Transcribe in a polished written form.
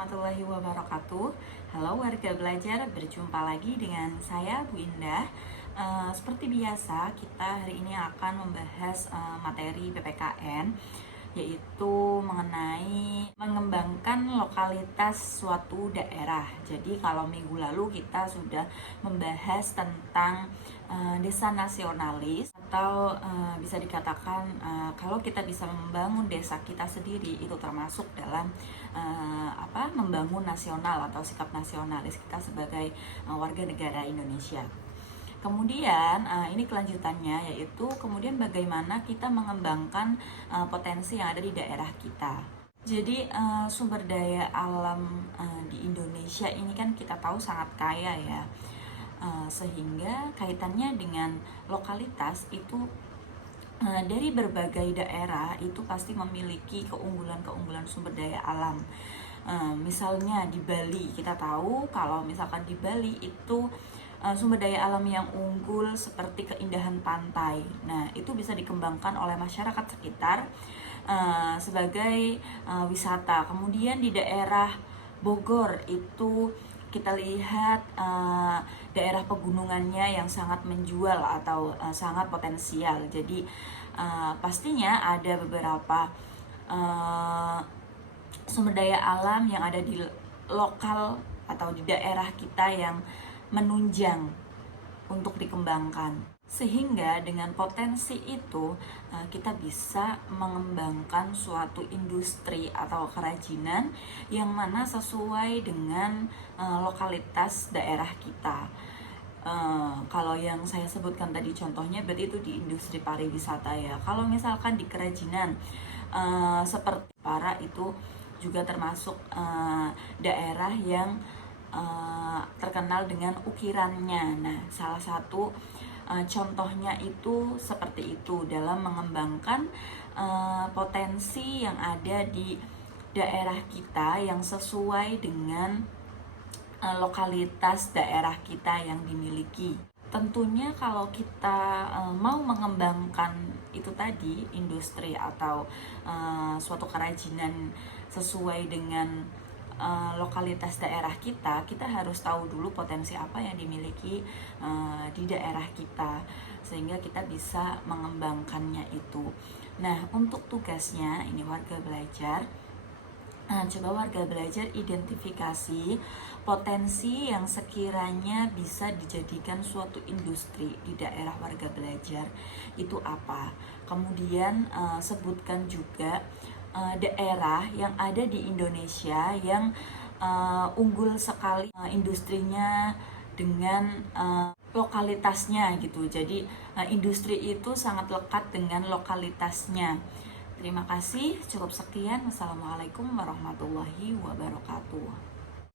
warahmatullahi wabarakatuh. Halo warga belajar, berjumpa lagi dengan saya Bu Indah. Seperti biasa, kita hari ini akan membahas materi PPKN, yaitu mengenai mengembangkan lokalitas suatu daerah. Jadi kalau minggu lalu kita sudah membahas tentang desa nasionalis, atau bisa dikatakan kalau kita bisa membangun desa kita sendiri, itu termasuk dalam membangun nasional atau sikap nasionalis kita sebagai warga negara Indonesia. Kemudian ini kelanjutannya, yaitu kemudian bagaimana kita mengembangkan potensi yang ada di daerah kita. Jadi sumber daya alam di Indonesia ini kan kita tahu sangat kaya ya, sehingga kaitannya dengan lokalitas itu dari berbagai daerah itu pasti memiliki keunggulan-keunggulan sumber daya alam. Misalnya di Bali, kita tahu kalau misalkan di Bali itu sumber daya alam yang unggul seperti keindahan pantai. Nah, itu bisa dikembangkan oleh masyarakat sekitar sebagai wisata. Kemudian di daerah Bogor itu kita lihat daerah pegunungannya yang sangat menjual atau sangat potensial. Jadi pastinya ada beberapa sumber daya alam yang ada di lokal atau di daerah kita yang menunjang untuk dikembangkan, sehingga dengan potensi itu kita bisa mengembangkan suatu industri atau kerajinan yang mana sesuai dengan lokalitas daerah kita. Kalau yang saya sebutkan tadi contohnya berarti itu di industri pariwisata ya. Kalau misalkan di kerajinan seperti Para, itu juga termasuk daerah yang terkenal dengan ukirannya. Nah, salah satu contohnya itu seperti itu dalam mengembangkan potensi yang ada di daerah kita yang sesuai dengan lokalitas daerah kita yang dimiliki. Tentunya kalau kita mau mengembangkan itu tadi, industri atau suatu kerajinan sesuai dengan lokalitas daerah kita, kita harus tahu dulu potensi apa yang dimiliki di daerah kita, sehingga kita bisa mengembangkannya itu. Nah, untuk tugasnya ini warga belajar, coba warga belajar identifikasi potensi yang sekiranya bisa dijadikan suatu industri di daerah warga belajar itu apa. Kemudian sebutkan juga daerah yang ada di Indonesia yang unggul sekali industrinya dengan lokalitasnya gitu. Jadi industri itu sangat lekat dengan lokalitasnya. Terima kasih, cukup sekian. Wassalamualaikum warahmatullahi wabarakatuh.